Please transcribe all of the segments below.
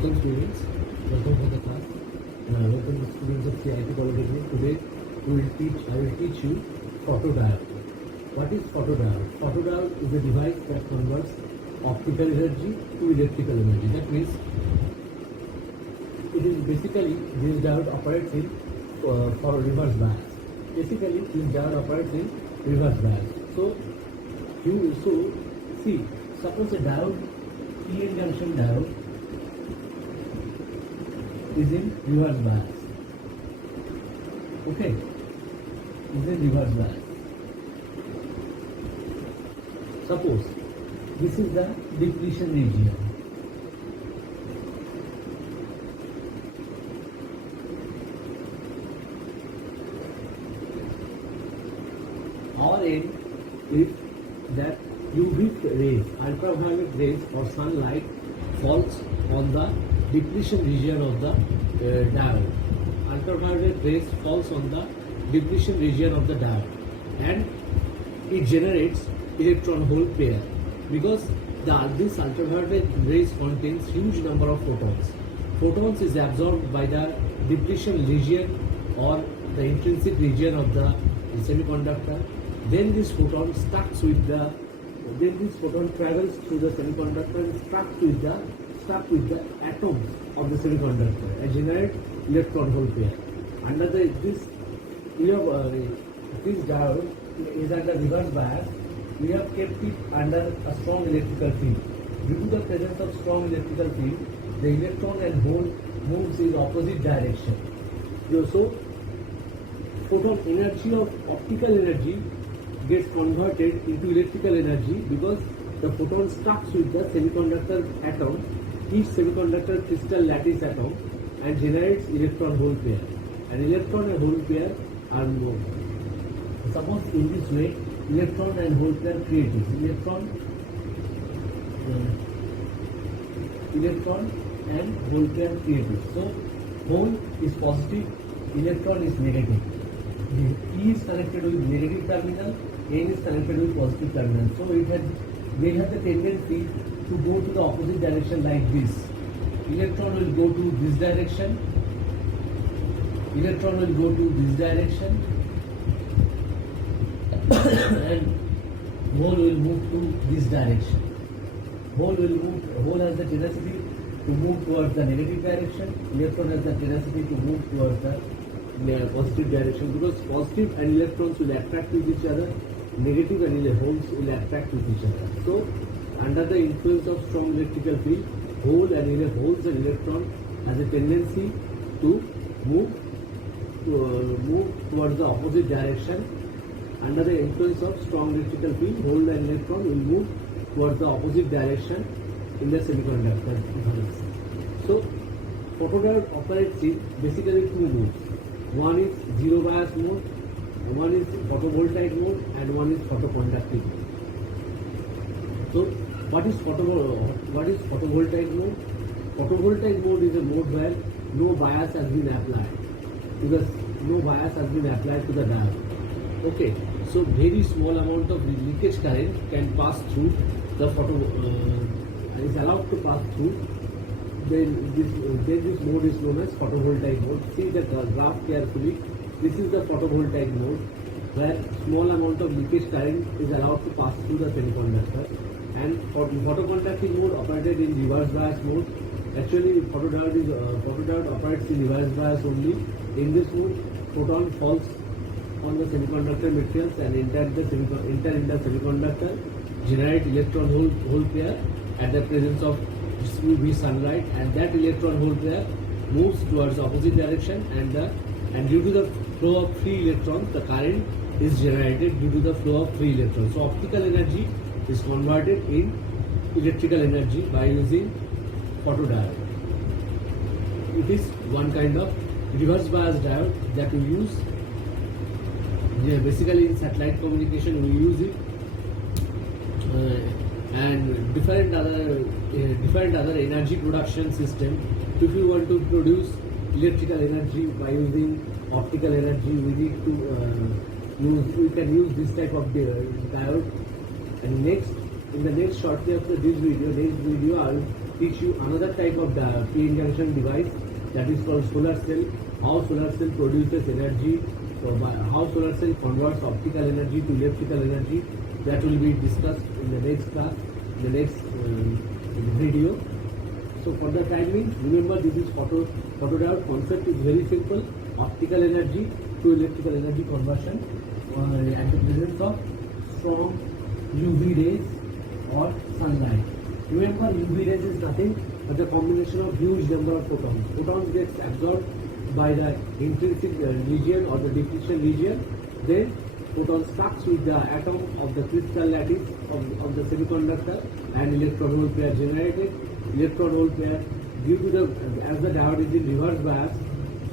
Welcome students, welcome for the class. Welcome students of CIT Polytechnic. Today I will teach you photodiode. What is photodiode? Photodiode is a device that converts optical energy to electrical energy. That means it is basically this diode operates in for reverse bias. Basically this diode operates in reverse bias. So see, suppose a diode, PN junction diode is in reverse bias. Okay, is in reverse bias. Suppose this is the depletion region. Our aim is that UV rays, ultraviolet rays or sunlight falls on the depletion region of the diode. Ultraviolet rays falls on the depletion region of the diode and it generates electron hole pair because this ultraviolet rays contains huge number of photons. Photons is absorbed by the depletion region or the intrinsic region of the semiconductor. Then this photon travels through the semiconductor and stuck with the atoms of the semiconductor and generate electron hole pair. Under this diode is under reverse bias. We have kept it under a strong electrical field. Due to the presence of strong electrical field, the electron and hole moves in opposite direction. So, photon energy of optical energy gets converted into electrical energy because the photon stuck with the semiconductor atom, each semiconductor crystal lattice atom, and generates electron hole pair. And electron and hole pair are known. Suppose in this way, electron and hole pair created. Electron and hole pair created. So hole is positive, electron is negative. E is connected with negative terminal, N is connected with positive terminal. So they have the tendency to go to the opposite direction like this. Electron will go to this direction. Electron will go to this direction. And hole will move to this direction. Hole has the tendency to move towards the negative direction. Electron has the tendency to move towards the positive direction because positive and electrons will attract with each other, negative and holes will attract with each other. So, under the influence of strong electrical field, holes and electron has a tendency to move towards the opposite direction. Under the influence of strong electrical field, hole and electron will move towards the opposite direction in the semiconductor. So, photodiode operates in basically two modes. One is zero bias mode, one is photovoltaic mode, and one is photoconductive mode. So, what is photovoltaic mode? Photovoltaic mode is a mode where no bias has been applied because no bias has been applied to the diode. Okay, so very small amount of leakage current can pass through the is allowed to pass through. Then this mode is known as photovoltaic mode. See the graph carefully. This is the photovoltaic mode where small amount of leakage current is allowed to pass through the semiconductor. And for photoconductive mode operated in reverse bias mode. Actually, photodiode operates in reverse bias only. In this mode, photon falls on the semiconductor materials and enter in the semiconductor, generate electron hole pair at the presence of UV sunlight, and that electron hole pair moves towards the opposite direction and due to the flow of free electrons, the current is generated due to the flow of free electrons. So optical energy is converted in electrical energy by using photodiode. It is one kind of reverse bias diode that we use. Basically in satellite communication we use it, and different other energy production system. If you want to produce electrical energy by using optical energy, we can use this type of diode. And in the next shortly after this video, I will teach you another type of PN junction device that is called solar cell. How solar cell produces energy, how solar cell converts optical energy to electrical energy. That will be discussed in the next class, in the next video. So for the time being, remember this is photodiode concept is very simple. Optical energy to electrical energy conversion at the presence of strong UV rays or sunlight. Remember, UV rays is nothing but the combination of huge number of photons. Photons gets absorbed by the intrinsic region or the depletion region. Then photon stuck with the atom of the crystal lattice of the semiconductor, and electron hole pair generated. Electron hole pair, due to the as the diode is in reverse bias,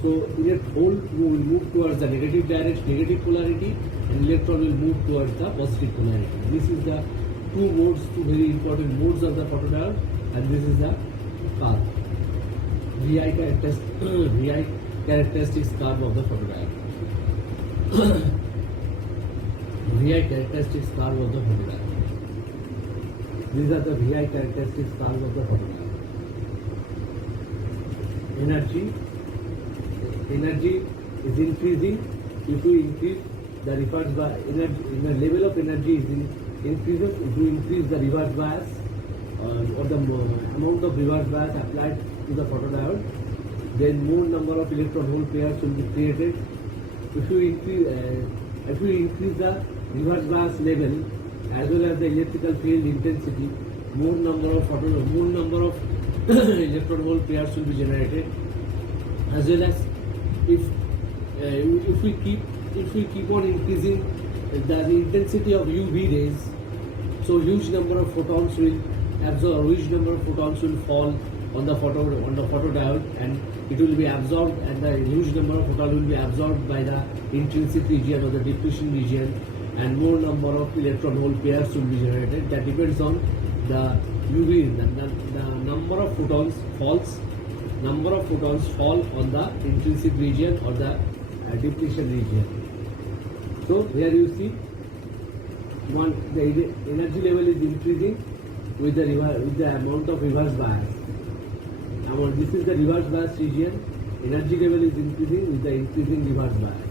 so electron hole will move towards the negative direction, negative polarity, and electron will move towards the positive polarity. This is the two modes, two very important modes of the photodiode, and this is the curve. VI characteristics curve of the photodiode. VI characteristics curve of the photodiode. These are the VI characteristics curve of the photodiode. Energy is increasing if we increase the reverse bias. The level of energy is increases if we increase the reverse bias or the amount of reverse bias applied to the photodiode. Then more number of electron hole pairs will be created. If we increase the reverse bias level as well as the electrical field intensity, more number of electron hole pairs will be generated. As well as if we keep on increasing the intensity of UV rays, so huge number of photons will absorb, huge number of photons will fall on the photodiode, and it will be absorbed, and the huge number of photons will be absorbed by the intrinsic region or the depletion region, and more number of electron hole pairs will be generated. That depends on the UV, the number of photons falls. Number of photons fall on the intrinsic region or the depletion region. So here you see the energy level is increasing with the amount of reverse bias. This is the reverse bias region. Energy level is increasing with the increasing reverse bias.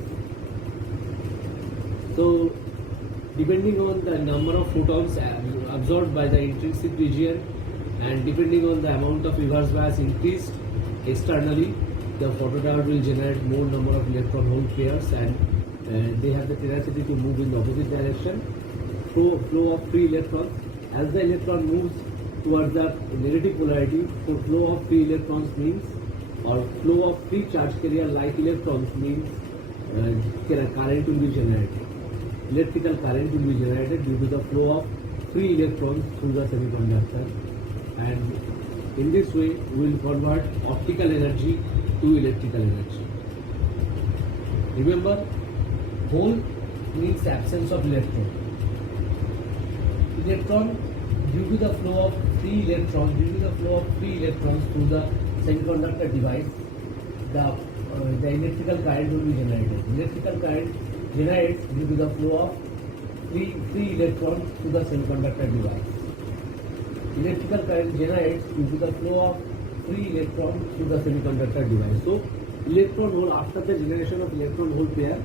So depending on the number of photons absorbed by the intrinsic region, and depending on the amount of reverse bias increased externally, the photodiode will generate more number of electron hole pairs, and they have the tendency to move in the opposite direction. Flow of free electrons. As the electron moves towards the negative polarity, so flow of free electrons means, or flow of free charge carrier like electrons means current will be generated. Electrical current will be generated due to the flow of free electrons through the semiconductor, and in this way we will convert optical energy to electrical energy. Remember, hole means absence of electron. Electron, due to the flow of free electrons, through the semiconductor device, the electrical current will be generated. Electrical current generates due to the flow of free electrons through the semiconductor device. Electrical current generates due to the flow of free electrons through the semiconductor device. So electron hole, after the generation of electron hole pair,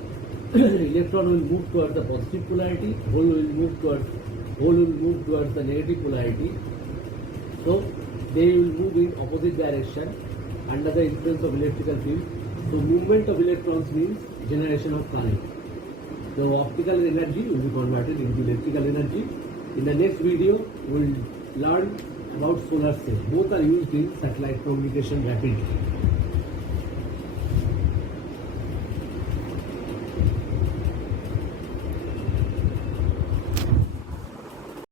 electron will move towards the positive polarity, hole will move towards the negative polarity. So they will move in opposite direction under the influence of electrical field. So movement of electrons means generation of current. The optical energy will be converted into electrical energy. In the next video, we will learn about solar cell. Both are used in satellite communication rapidly.